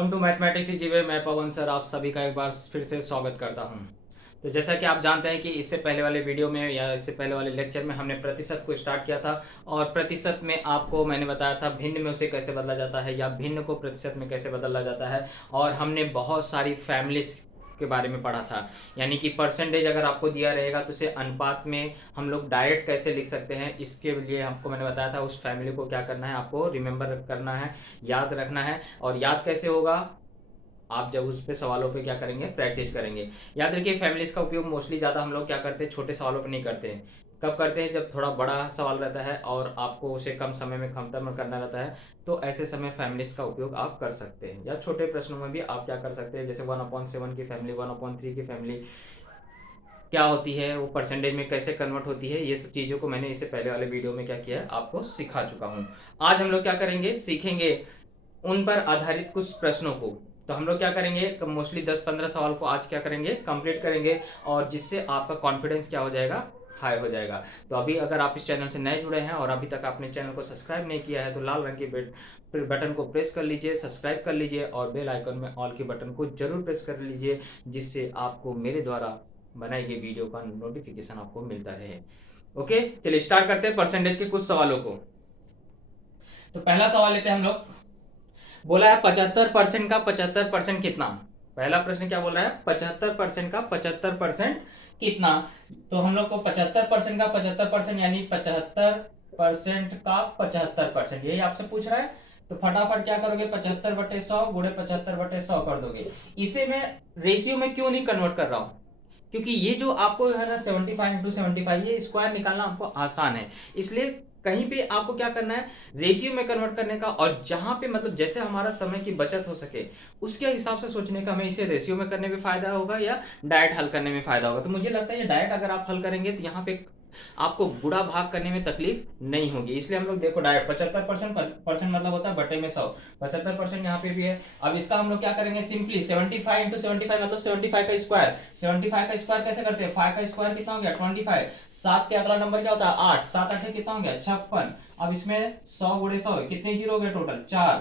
Welcome to mathematics जीवे। मैं पवन sir आप सभी का एक बार फिर से स्वागत करता हूं। तो जैसा कि आप जानते हैं कि इससे पहले वाले वीडियो में या इससे पहले वाले लेक्चर में हमने प्रतिशत को स्टार्ट किया था और प्रतिशत में आपको मैंने बताया था भिन्न में उसे कैसे बदला जाता है या भिन्न को प्रतिशत में कैसे बदला जाता है। और हमने बहुत सारी फैमिलीज के बारे में पढ़ा था, यानी कि परसेंटेज अगर आपको दिया रहेगा तो उसे अनुपात में हम लोग डायरेक्ट कैसे लिख सकते हैं, इसके लिए आपको मैंने बताया था उस फैमिली को क्या करना है, आपको रिमेंबर करना है, याद रखना है। और याद कैसे होगा, आप जब उस पे सवालों पे क्या करेंगे, प्रैक्टिस करेंगे। याद रखिए फैमिलीज का उपयोग मोस्टली ज़्यादा हम लोग क्या करते हैं, छोटे सवालों पे नहीं करते हैं। कब करते हैं, जब थोड़ा बड़ा सवाल रहता है और आपको उसे कम समय में खत्म करना रहता है, तो ऐसे समय फैमिलीज का उपयोग आप कर सकते हैं। या छोटे प्रश्नों में भी आप क्या कर सकते हैं, जैसे 1/7 की फैमिली, 1/3 की फैमिली क्या होती है, वो परसेंटेज में कैसे कन्वर्ट होती है, ये सब चीज़ों को मैंने इससे पहले वाले वीडियो में क्या किया है, आपको सिखा चुका हूँ। आज हम लोग क्या करेंगे, सीखेंगे उन पर आधारित कुछ प्रश्नों को। तो हम लोग क्या करेंगे, मोस्टली 10-15 सवाल को आज क्या करेंगे, कंप्लीट करेंगे, और जिससे आपका कॉन्फिडेंस क्या हो जाएगा, हाई हो जाएगा। तो अभी अगर आप इस चैनल से नए जुड़े हैं और अभी तक आपने चैनल को सब्सक्राइब नहीं किया है तो लाल रंग के बटन को प्रेस कर लीजिए, सब्सक्राइब कर लीजिए और बेल आइकन में ऑल के बटन को जरूर प्रेस कर लीजिए, जिससे आपको मेरे द्वारा बनाई गई वीडियो का नोटिफिकेशन आपको मिलता रहे। ओके, चलिए स्टार्ट करते हैं परसेंटेज के कुछ सवालों को। तो पहला सवाल लेते हैं हम लोग। बोला है 75% का 75% कितना। पहला प्रश्न क्या बोल रहा है, 75% का 75% कितना। तो हम लोग को 75% का 75% यानी 75% का 75%, यही आपसे पूछ रहा है। तो फटाफट क्या करोगे, 75/100 गुणे 75/100 कर दोगे। इसे मैं रेशियो में क्यों नहीं कन्वर्ट कर रहा हूं, क्योंकि ये जो आपको है ना 75/75 ये स्क्वायर निकालना आपको आसान है, इसलिए कहीं पे आपको क्या करना है, रेशियो में कन्वर्ट करने का। और जहां पे मतलब जैसे हमारा समय की बचत हो सके उसके हिसाब से सोचने का, हमें इसे रेशियो में करने में फायदा होगा या डायरेक्ट हल करने में फायदा होगा। तो मुझे लगता है ये डायरेक्ट अगर आप हल करेंगे तो यहाँ पे आपको गुणा भाग करने में तकलीफ नहीं होगी, इसलिए हम लोग देखो डायरेक्ट 75% मतलब होता है बटे में 100, 75% यहाँ पे भी है। अब इसका हम लोग क्या करेंगे, सिंपली 75 × 75 मतलब 75 का स्क्वायर। 75 का स्क्वायर कैसे करते हैं, 5 का स्क्वायर कितना हो गया 25, 7 के अगला नंबर क्या होता है 8, 7 8 कितना हो गया 56। अब इसमें 100 गुणे 100 कितने जीरो हो गए टोटल 4।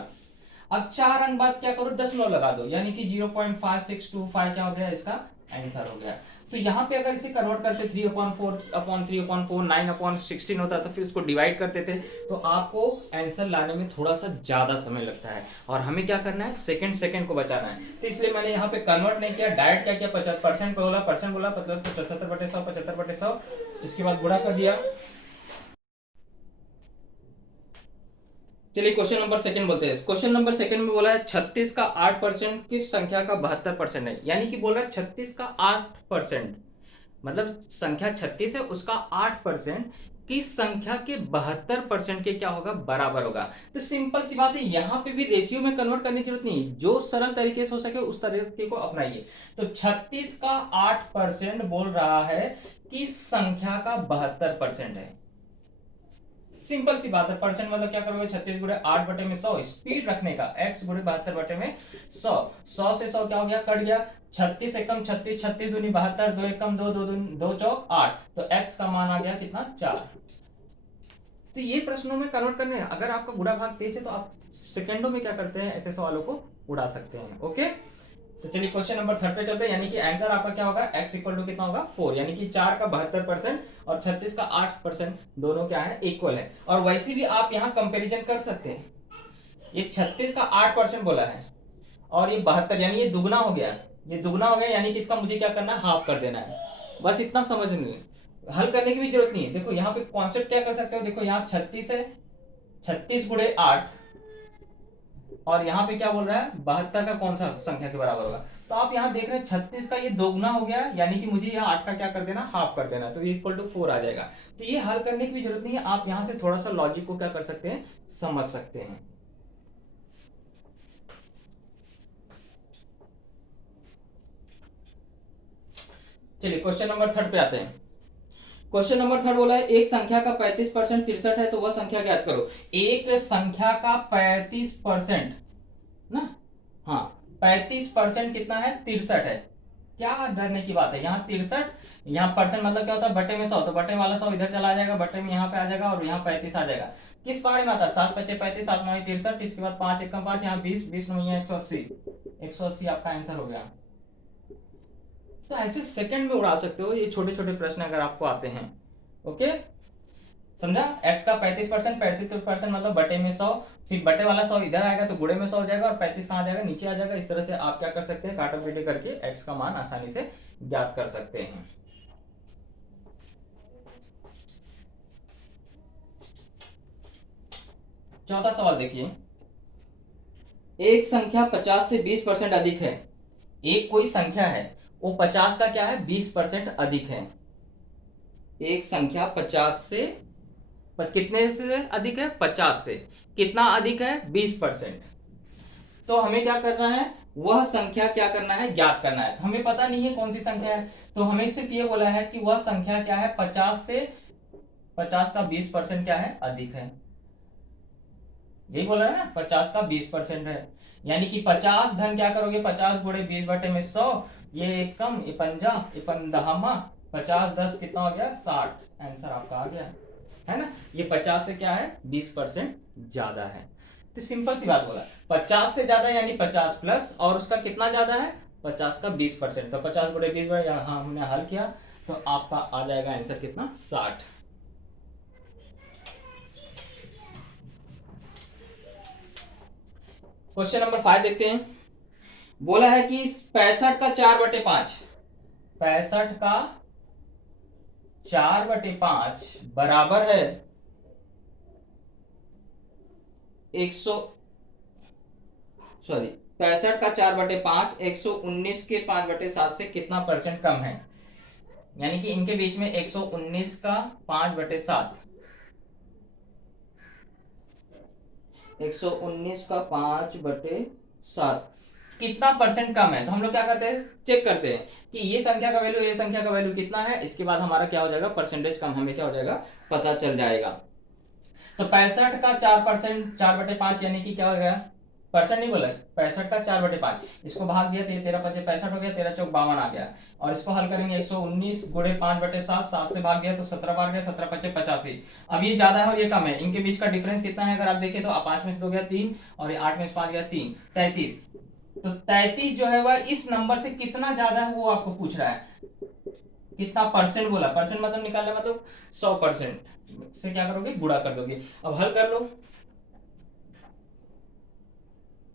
अब 4 अंक बाद क्या करो, दशमलव लगा दो, यानी कि 0.5625 क्या हो गया, इसका आंसर हो गया। तो यहाँ पे अगर इसे कन्वर्ट करते 3/4 9/16 होता तो फिर उसको डिवाइड करते थे, तो आपको आंसर लाने में थोड़ा सा ज्यादा समय लगता है और हमें क्या करना है, सेकंड सेकंड को बचाना है। तो इसलिए मैंने यहाँ पे कन्वर्ट नहीं किया, डायरेक्ट क्या किया, 50% बोला, परसेंट बोला, मतलब 75/100 75/100, इसके बाद गुणा कर दिया। चलिए क्वेश्चन नंबर सेकंड बोलते हैं। क्वेश्चन नंबर सेकंड में बोला है 36 का 8% किस संख्या का 72% है, यानी कि बोल रहा है 36 का 8%, मतलब संख्या 36 है उसका 8% किस संख्या के 72% के क्या होगा, बराबर होगा। तो सिंपल सी बात है, यहां पे भी रेशियो में कन्वर्ट करने की जरूरत नहीं, जो सरल तरीके से हो सके उस तरीके को अपनाइए। तो 36 का 8% बोल रहा है किस संख्या का 72% है। सिंपल सी बात है, परसेंट मतलब क्या करोगे, 36 गुणे 8 बटे में 100, स्पीड रखने का, x गुणे 72 बटे में 100, 100 से 100 क्या हो गया, कट गया, 36 एकम 36, 36 दूनी 72, 2 एकम 2, 2 चौक 8, तो x का मान आ गया कितना 4। तो ये प्रश्नों में कन्वर्ट करने, अगर आपका गुणा भाग तेज है तो आप सेकंडों में क्या करते हैं, ऐसे सवालों को उड़ा सकते हैं। ओके, तो चलिए क्वेश्चन नंबर थर्ड पे चलते हैं, यानी कि आंसर आपका क्या होगा, x इक्वल टू कितना होगा 4, यानी कि 4 का 72% और 36 का 8% दोनों क्या है, इक्वल है। और वैसे भी आप यहाँ कंपैरिजन कर सकते हैं, ये 36 का 8% बोला है और ये 72, यानी ये दुगना हो गया, ये दुगना हो गया, यानी कि इसका मुझे क्या करना है, हाफ कर देना है। बस इतना समझ नहीं, हल करने की भी जरूरत नहीं है। देखो यहाँ पे कॉन्सेप्ट क्या कर सकते हो, देखो यहाँ 36 है, 36 गुणे 8, और यहाँ पे क्या बोल रहा है, 72 का कौन सा संख्या के बराबर होगा। तो आप यहाँ देख रहे हैं 36 का ये दोगुना हो गया, यानी कि मुझे यहाँ 8 का क्या कर देना, हाफ कर देना, तो ये इक्वल टू 4 आ जाएगा। तो ये हल करने की भी जरूरत नहीं है, आप यहाँ से थोड़ा सा लॉजिक को क्या कर सकते हैं, समझ सकते हैं। चलिए क्वेश्चन नंबर थर्ड पे आते हैं। क्वेश्चन नंबर थर्ड बोला है एक संख्या का 35% 63 है, तो वह संख्या ज्ञात करो। एक संख्या का 35% ना, हाँ 35% कितना है, 63 है। क्या डरने की बात है, यहाँ 63, यहाँ परसेंट मतलब क्या होता है, बटे में 100, तो बटे वाला 100 इधर चला जाएगा, बटे में यहाँ पे आ जाएगा और यहाँ 35 आ जाएगा। किस पहाड़ी में आता है, 7 × 5 = 35, 7 × 9 = 63, इसके बाद 5 × 1 = 5, यहाँ 20, 20 × 9 = 180, 180 आपका आंसर हो गया। तो ऐसे सेकंड में उड़ा सकते हो ये छोटे छोटे प्रश्न अगर आपको आते हैं। ओके, समझा? x का 35%, 35% मतलब बटे में 100, फिर बटे वाला 100 इधर आएगा तो गुणे में 100 हो जाएगा और 35 कहाँ जाएगा, नीचे आ जाएगा। इस तरह से आप क्या कर सकते हैं, काटा पीटी करके x का मान आसानी से ज्ञात कर सकते हैं। चौथा सवाल देखिए, एक संख्या 50 से 20% अधिक है। एक कोई संख्या है वो 50 का क्या है, 20% अधिक है। एक संख्या 50 से कितने से अधिक है, 50 से कितना अधिक है, 20%। तो हमें क्या करना है, वह संख्या क्या करना है, ज्ञात करना है। तो हमें पता नहीं है कौन सी संख्या है, तो हमें सिर्फ ये बोला है कि वह संख्या क्या है, 50 का 20% क्या है, अधिक है। यही बोला है ना, 50 का 20% है। यानी कि 50 धन क्या करोगे, 50 गुणे 20 बटे में 100, ये एक कम, ये पंजा, ये पंदहमा, 50 10 कितना हो गया, 60। आंसर आपका आ गया, है ना। ये 50 से क्या है, 20% ज्यादा है। तो सिंपल सी बात बोला, 50 से ज्यादा यानी 50 प्लस, और उसका कितना ज्यादा है, 50 का 20%। तो 50 गुणे 20 बार यहाँ हमने हल किया तो आपका आ जाएगा आंसर कितना, 60। क्वेश्चन नंबर 5 देखते हैं। बोला है कि 65 का 4/5, 65 का 4/5 बराबर है 65 का 4/5 119 के 5/7 से कितना परसेंट कम है। यानी कि इनके बीच में 119 का 5/7, 119 का 5/7 कितना परसेंट कम है। तो हम लोग क्या करते हैं, चेक करते हैं कि ये संख्या का वैल्यू, ये संख्या का वैल्यू कितना है, इसके बाद हमारा क्या हो जाएगा, परसेंटेज कम हमें क्या हो जाएगा, पता चल जाएगा। तो 65 का 4%, 4/5 यानी कि क्या हो गया, परसेंट नहीं बोला, 65 का 4/5, इसको भाग दिया तो ये 13×5 = 65 हो गया, 13×4 = 52 आ गया। और इसको हल करेंगे 119 गुणे 5/7, 7 से भाग दिया तो 17 बार गया, 17×5 = 85। अब ये ज्यादा है और ये कम है, इनके बीच का डिफरेंस कितना है, अगर आप देखें तो 5 में से 2 गया 3 और 8 में से 5 गया 3, 33। तो 33 जो है वह इस नंबर से कितना ज्यादा है वो आपको पूछ रहा है। कितना परसेंट बोला, परसेंट मतलब निकालना मतलब 100% से क्या करोगे, गुणा कर दोगे। अब हल कर लो।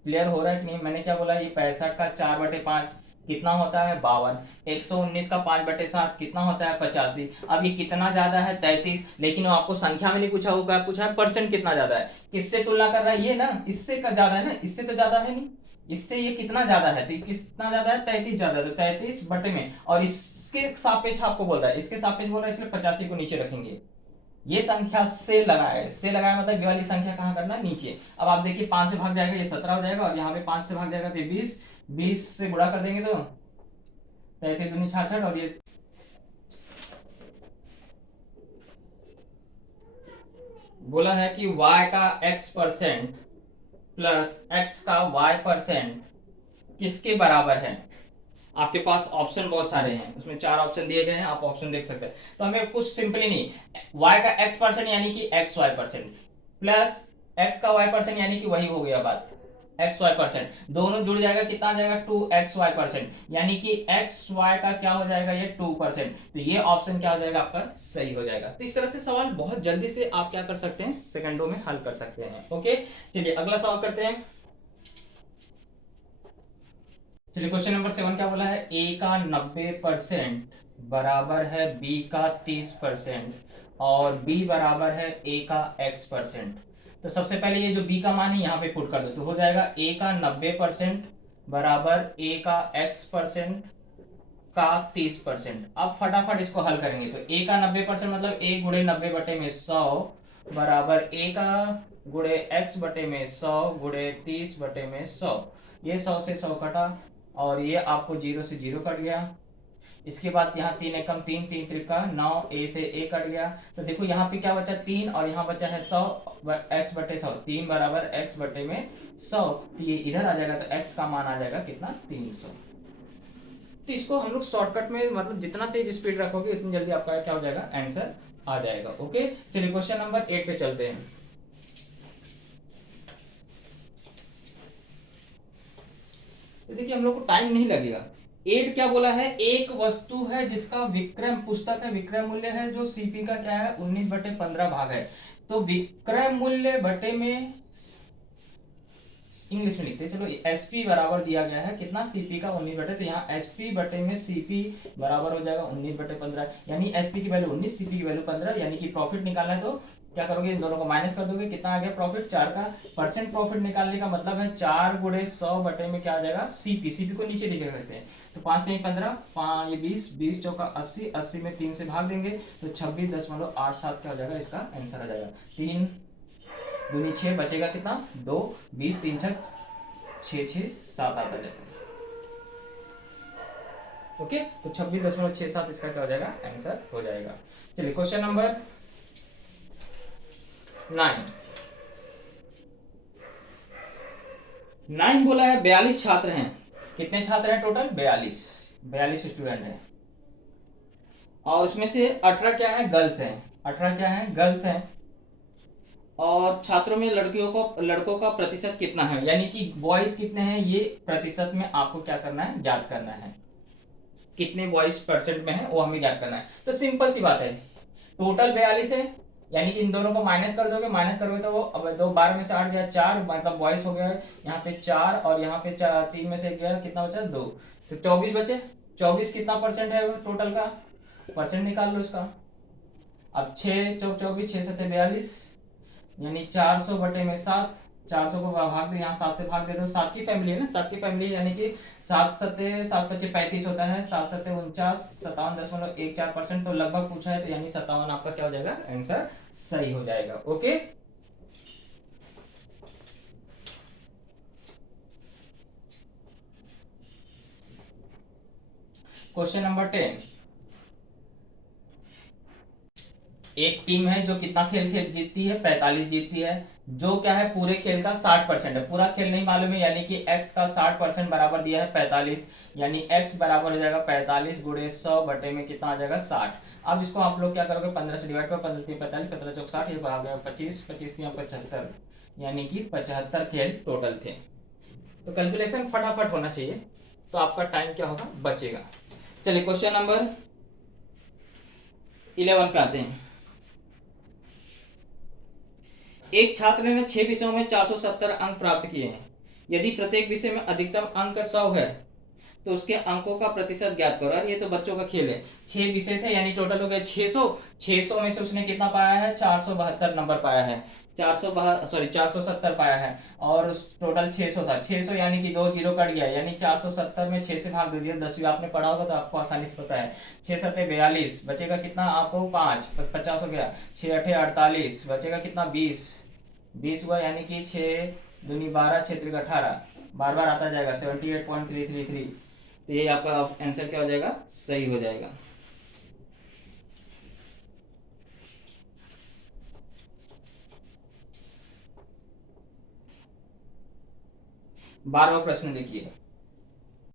क्लियर हो रहा है कि नहीं, मैंने क्या बोला, ये 65 का 4/5 कितना होता है, 52। 119 का 5/7 कितना होता है, 85। अब ये कितना ज्यादा है, 33। लेकिन वो आपको संख्या में नहीं पूछा होगा, पूछा है परसेंट कितना ज्यादा है। किससे तुलना कर रहा है, ये ना, इससे का ज्यादा है ना, इससे तो ज्यादा है नहीं, इससे ये कितना ज्यादा है, तो कितना ज्यादा है, 33 ज्यादा है। तो 33 बटे में, और इसके सापेक्ष आपको बोल रहा है, इसके सापेक्ष बोल रहा है, इसलिए 85 को नीचे रखेंगे। ये संख्या से लगाए, से लगाए मतलब ये वाली संख्या कहाँ करना, नीचे। अब आप देखिए 5 से भाग जाएगा ये 17 हो जाएगा, और यहाँ पे 5 से भाग जाएगा तो 20, 20 से गुणा कर देंगे तो 33 दूनी 66, और ये बोला है कि y का x% प्लस x का y% किसके बराबर है। आपके पास ऑप्शन बहुत सारे हैं, उसमें 4 ऑप्शन दिए गए हैं, आप ऑप्शन देख सकते हैं। तो हमें कुछ सिंपली नहीं, y का x% यानी कि xy% प्लस x का y% यानी कि वही हो गया बात, xy%, दोनों जुड़ जाएगा, कितना आ जाएगा, 2xy%, यानी कि xy का क्या हो जाएगा, ये 2%। तो ये ऑप्शन क्या हो जाएगा आपका, सही हो जाएगा। तो इस तरह से सवाल बहुत जल्दी से आप क्या कर सकते हैं, सेकंडों में हल कर सकते हैं। ओके, चलिए अगला सवाल करते हैं। चलिए क्वेश्चन नंबर 7 क्या बोला है, a का 90% बराबर है b का 30% और b बराबर है a का x%। तो सबसे पहले ये जो b का मान है यहाँ पे पुट कर दो, तो हो जाएगा a का 90% बराबर a का x% का 30%। अब फटाफट इसको हल करेंगे, तो a का 90% मतलब a गुणे 90 बटे में 100 बराबर a का गुणे x बटे में 100 गुणे 30 बटे में 100। ये 100 से 100 कटा और ये आपको 0 से 0 कट गया। इसके बाद यहाँ 3 एकम 3, 3 त्रिका 9, a से a कट गया। तो देखो यहाँ पे क्या बचा, 3, और यहाँ बचा है 100, x बटे 100, 3 बराबर x बटे में 100। तो ये इधर आ जाएगा, तो x का मान आ जाएगा कितना, 300। तो इसको हम लोग शॉर्टकट में, मतलब जितना तेज स्पीड रखोगे उतनी जल्दी आपका क्या हो जाएगा, आंसर आ जाएगा। ओके, चलिए क्वेश्चन नंबर 8 पे चलते हैं। तो देखिए हम लोग को टाइम नहीं लगेगा। 8 क्या बोला है, एक वस्तु है जिसका विक्रय पुस्तक है, विक्रय मूल्य है जो सीपी का क्या है 19/15 भाग है। तो विक्रय मूल्य बटे में इंग्लिश में लिखते हैं, चलो एसपी बराबर दिया गया है कितना, सीपी का 19 तो यहाँ एसपी बटे में सीपी बराबर हो जाएगा 19/15, यानी एसपी की वैल्यू 19, सीपी की वैल्यू 15, यानी कि प्रॉफिट निकालना है तो क्या करोगे, इन दोनों को माइनस कर दोगे, कितना आ गया प्रॉफिट 4 का। परसेंट प्रॉफिट निकालने का मतलब है 4 गुणे 100 बटे में क्या आ जाएगा सीपी, सीपी को नीचे नीचे करते हैं, तो 5 नहीं 15, 5 ये 20, 20 चौका 80, 80 में 3 से भाग देंगे तो 26.87 क्या हो जाएगा, इसका आंसर आ जाएगा। 3 दूनी 6 बचेगा कितना 2, 20 3 6 6 6 7 आता जाएगा। ओके, तो 26.67 इसका क्या हो जाएगा, आंसर हो जाएगा। चलिए क्वेश्चन नंबर 9 बोला है 42 छात्र हैं। कितने छात्र हैं टोटल, 42 स्टूडेंट हैं, और उसमें से 18 क्या है गर्ल्स हैं, 18 क्या है गर्ल्स हैं, और छात्रों में लड़कों का प्रतिशत कितना है, यानी कि बॉयज कितने हैं, ये प्रतिशत में आपको क्या करना है, ज्ञात करना है, कितने बॉयज परसेंट में है वो हमें ज्ञात करना है। तो सिंपल सी बात है, टोटल 42 है, यानी कि इन दोनों को माइनस कर दोगे, माइनस करोगे तो वो अब 2 12 में से 8 गया 4, मतलब बॉयज हो गया यहाँ पे 4, और यहाँ पे 3 में से गया कितना बचा 2, तो 24 बचे। 24 कितना परसेंट है टोटल का, परसेंट निकाल लो इसका। अब 6 चौक 24, 6 7 42, यानी 400 बटे में 7, 400 को भाग दो, यहाँ 7 से भाग दे दो, 7 की फैमिली है ना, 7 की फैमिली यानी कि 7 सत्ते 7 पच्चीस 35 होता है, 7 सत्ते 49, 57.14%, तो लगभग पूछा है तो यानी 57 आपका क्या हो जाएगा, आंसर सही हो जाएगा। ओके, क्वेश्चन नंबर 10, एक टीम है जो कितना खेल खेल जीतती है, 45 जीतती है, जो क्या है पूरे खेल का 60% है, पूरा खेल नहीं मालूम है, यानी कि x का 60% बराबर दिया है 45, यानी x बराबर हो जाएगा 45 गुणे 100 बटे में कितना आ जाएगा 60। अब इसको आप लोग क्या करोगे, 15 से डिवाइड करो, 15 3 45, 15 चौक 60, ये आ गया 25, 25 3 75, यानी कि 75 खेल टोटल थे। तो कैलकुलेशन फटाफट होना चाहिए, तो आपका टाइम क्या होगा, बचेगा। चलिए क्वेश्चन नंबर 11 पे आते हैं। एक छात्र ने 6 विषयों में 470 अंक प्राप्त किए हैं, यदि प्रत्येक विषय में अधिकतम अंक 100 है तो उसके अंकों का प्रतिशत ज्ञात करो। और ये तो बच्चों का खेल है, 6 विषय थे यानी टोटल हो गए 600, 600 में से उसने कितना पाया है, 472 नंबर पाया है, 470 पाया है, और टोटल 600 था, 600 यानी कि 2 जीरो कट गया, यानी 470 में 6 से भाग दे दिया, 10वीं आपने पढ़ा होगा तो आपको आसानी से पता है, 6 सत्ते 42, बचेगा कितना आपको 5, 50 हो गया, 6 अठे 48, बचेगा कितना 20, 20 हुआ, यानी कि 6 दूनी 12, 6 त्रिक 18, बार बार आता जाएगा 78.333, तो ये आपका आंसर क्या हो जाएगा, सही हो जाएगा। बारहवां प्रश्न देखिए,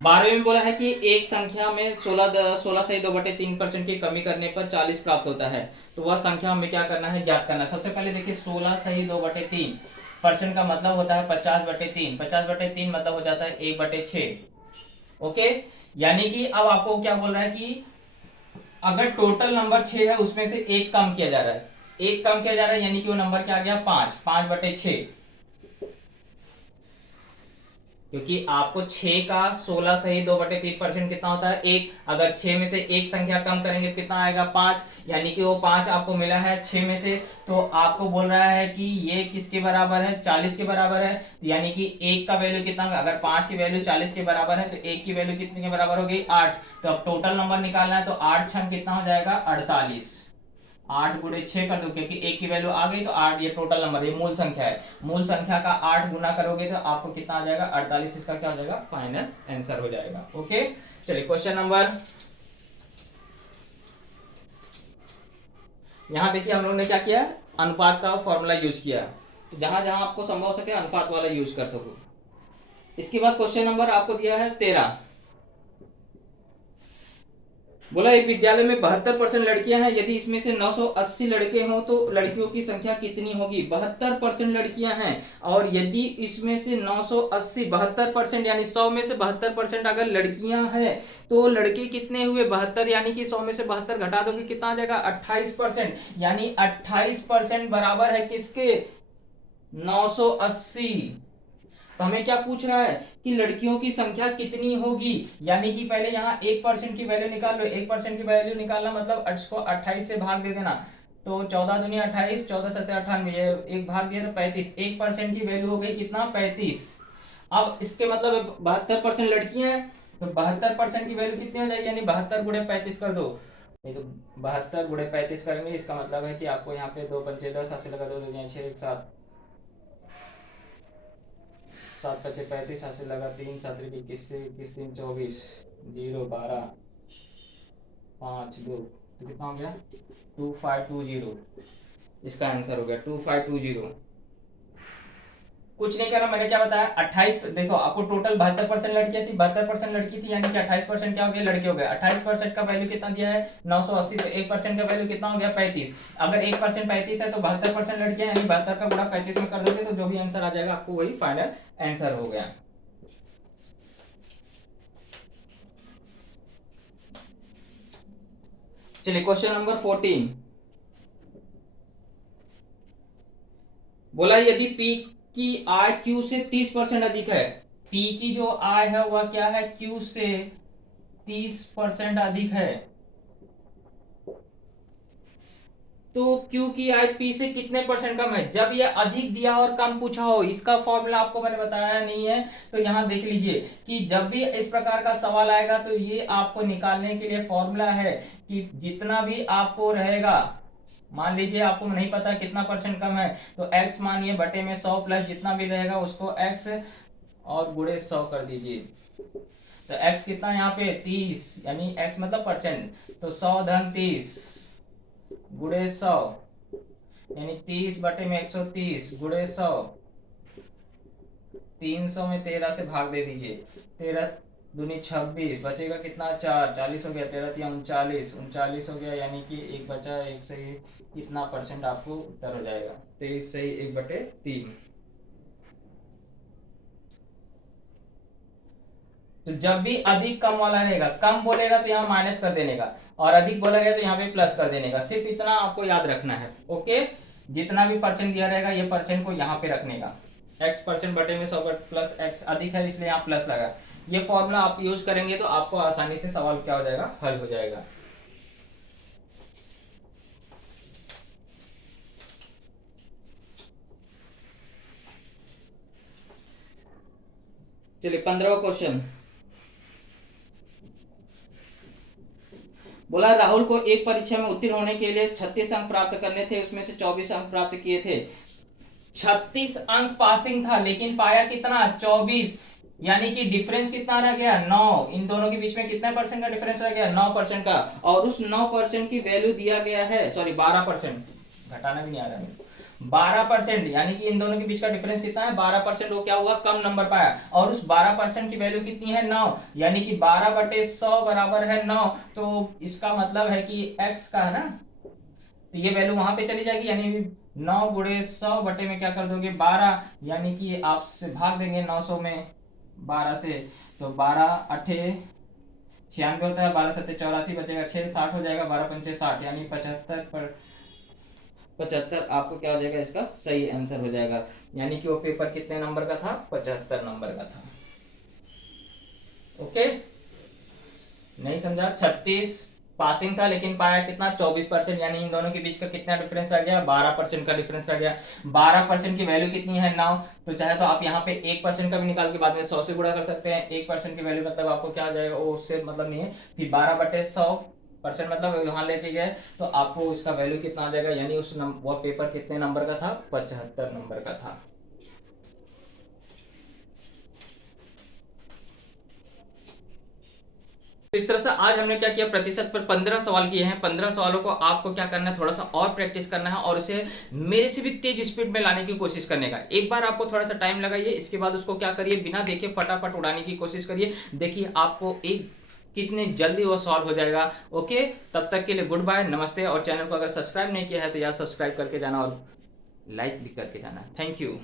12वें में बोला है कि एक संख्या में 16 सही 2/3% की कमी करने पर 40 प्राप्त होता है, तो वह संख्या हमें क्या करना है, ज्ञात करना है। सबसे पहले देखिए 16 सही 2/3% का मतलब होता है 50/3, 50/3 मतलब हो जाता है 1/6। ओके, यानी कि अब आपको क्या बोल रहा है कि अगर टोटल नंबर 6 है उसमें से एक कम किया जा रहा है, एक कम किया जा रहा है, यानी कि वो नंबर क्या आ गया 5, 5/6, क्योंकि आपको 6 का 16 सही 2/3% कितना होता है, एक, अगर 6 में से एक संख्या कम करेंगे कितना आएगा 5, यानी कि वो 5 आपको मिला है 6 में से, तो आपको बोल रहा है कि ये किसके बराबर है, 40 के बराबर है, यानी कि एक का वैल्यू कितना, अगर 5 की वैल्यू 40 के बराबर है तो एक की वैल्यू कितने के बराबर हो गई 8, तो अब टोटल नंबर निकालना है, तो 8 छन कितना हो जाएगा 48, 8 गुणे 6 कर दो, क्योंकि एक की वैल्यू आ गई तो 8, ये टोटल नंबर, ये मूल संख्या है, मूल संख्या का 8 गुना करोगे तो आपको कितना आ जाएगा 48, इसका क्या हो जाएगा फाइनल आंसर हो जाएगा। ओके, चलिए क्वेश्चन नंबर, यहां देखिए हम लोगों ने क्या किया, अनुपात का फॉर्मूला यूज किया, तो जहां जहां आपको संभव हो सके अनुपात वाला यूज कर सको। इसके बाद क्वेश्चन नंबर आपको दिया है 13, बोला एक विद्यालय में 72% लड़कियां हैं, यदि इसमें से 980 लड़के हों तो लड़कियों की संख्या कितनी होगी। 72% लड़कियां हैं और यदि इसमें से 980 72% यानी 100 में से 72% अगर लड़कियां हैं तो लड़के कितने हुए 72, यानी कि 100 में से 72 घटा दोगे कितना आ जाएगा 28%, यानी 28% बराबर है किसके 980। तो हमें क्या पूछ रहा है कि लड़कियों की संख्या कितनी होगी, यानी कि पहले यहाँ 1% की वैल्यू निकाल लो। 1% की वैल्यू निकालना मतलब इसको 28 से भाग दे देना, तो 14 दूनी 28, 14 सत्ते 98, ये एक भाग दिया तो 35। 1% की वैल्यू हो गई कितना 35। अब इसके मतलब 72% लड़कियां हैं तो 72% की वैल्यू कितनी हो जाएगी, यानी 72 गुणे 35 कर दो। नहीं तो 72 गुणे 35 करेंगे, इसका मतलब है कि आपको यहाँ पे 2 पंचे 10 हाथ से लगा दो, 2 6 1 7 7 पच्चे 35 हाथ से लगा 3 7 21 21 3 24 0 12 5 2, तो कितना हो गया 2520। इसका आंसर हो गया 2520। कुछ नहीं करना, मैंने क्या बताया 28, देखो आपको टोटल 72% लड़कियां थी, 72% लड़की थी, यानी कि 28% क्या हो गया लड़के हो गए। 28% का वैल्यू कितना दिया है 980, तो 1% का वैल्यू कितना हो गया 35। अगर 1% 35 है तो 72% लड़कियां, यानी 72 का गुणा 35 में कर दोगे तो जो भी आंसर आ जाएगा आपको वही फाइनल आंसर हो गया। चलिए क्वेश्चन नंबर 14। बोला यदि पी की आय क्यू से 30% अधिक है, पी की जो आय है वह क्या है क्यू से 30% अधिक है, तो क्यू की आय पी से कितने परसेंट कम है। जब ये अधिक दिया और कम पूछा हो, इसका फॉर्मूला आपको मैंने बताया नहीं है, तो यहां देख लीजिए कि जब भी इस प्रकार का सवाल आएगा तो ये आपको निकालने के लिए फॉर्मूला है कि जितना भी आपको रहेगा, मान लीजिए आपको नहीं पता कितना परसेंट कम है, तो x मानिए बटे में 100 प्लस जितना भी रहेगा उसको x और गुणे 100 कर दीजिए। तो x कितना यहाँ पे 30, यानी x मतलब परसेंट, तो 100 धन 30 गुणे 100, यानी 30 बटे में 130 गुणे 100, 300 में 13 से भाग दे दीजिए, 13 दूनी 26, बचेगा कितना 4, 40 हो गया, 13 तिया 39, 39 हो गया, यानी कि एक बचा, एक सही कितना परसेंट आपको उत्तर हो जाएगा 23 सही 1/3। तो जब भी अधिक कम वाला रहेगा, कम बोलेगा तो यहाँ माइनस कर देने का और अधिक बोलेगा तो यहाँ पे प्लस कर देने का, सिर्फ इतना आपको याद रखना है। ओके, जितना भी परसेंट दिया रहेगा ये परसेंट को यहाँ पे रखने का, x परसेंट बटे में 100 प्लस x अधिक है इसलिए यहाँ प्लस लगा। ये फॉर्मूला आप यूज करेंगे तो आपको आसानी से सवाल क्या हो जाएगा हल हो जाएगा। चलिए 15वां क्वेश्चन। बोला राहुल को एक परीक्षा में उत्तीर्ण होने के लिए 36 अंक प्राप्त करने थे, उसमें से 24 अंक प्राप्त किए थे। 36 अंक पासिंग था लेकिन पाया कितना 24, यानी कि डिफरेंस कितना रह गया 9। इन दोनों के बीच में कितने परसेंट का डिफरेंस रह गया 9% का, और उस 9% की वैल्यू दिया गया है, सॉरी 12%, घटाना भी नहीं आ रहा है 12%, यानी कि इन दोनों के बीच का डिफरेंस कितना है 12%। वो क्या हुआ कम नंबर पाया, और उस 12% की वैल्यू कितनी है 9, यानी कि 12/100 बराबर है 9। तो इसका मतलब है कि x का है ना, तो ये वैल्यू वहां पे चली जाएगी, यानी 9 गुणे 100 बटे में क्या कर दोगे 12, यानी कि आप से भाग देंगे 900 में 12 से, तो 12 अठे 96 होता है, 12 सत्ते 84 बचेगा 6, 60 हो जाएगा, 12 पंचे 60, यानी 75 आपको क्या हो जाएगा इसका सही आंसर हो जाएगा। यानी कि वो पेपर कितने नंबर का था 75 नंबर का था। ओके, नहीं समझा, 36 पासिंग था लेकिन पाया कितना 24%, यानी इन दोनों के बीच का कितना डिफरेंस रह गया 12% का डिफरेंस रह गया। 12% की वैल्यू कितनी है 9, तो चाहे तो आप यहाँ पे 1% का भी निकाल के बाद में 100 से गुणा कर सकते हैं। 1% की वैल्यू मतलब आपको क्या आ जाएगा, वो उससे मतलब नहीं है, फिर 12/100% मतलब यहाँ लेके गए तो आपको उसका वैल्यू कितना आ जाएगा, यानी उस वो पेपर कितने नंबर का था 75 नंबर का था। तो इस तरह से आज हमने क्या किया, प्रतिशत पर 15 सवाल किए हैं। 15 सवालों को आपको क्या करना है, थोड़ा सा और प्रैक्टिस करना है और उसे मेरे से भी तेज स्पीड में लाने की कोशिश करने का। एक बार आपको थोड़ा सा टाइम लगाइए, इसके बाद उसको क्या करिए बिना देखे फटाफट उड़ाने की कोशिश करिए। देखिए आपको एक कितनी जल्दी वो सॉल्व हो जाएगा। ओके, तब तक के लिए गुड बाय, नमस्ते। और चैनल को अगर सब्सक्राइब नहीं किया है तो यार सब्सक्राइब करके जाना और लाइक भी करके जाना। Thank you.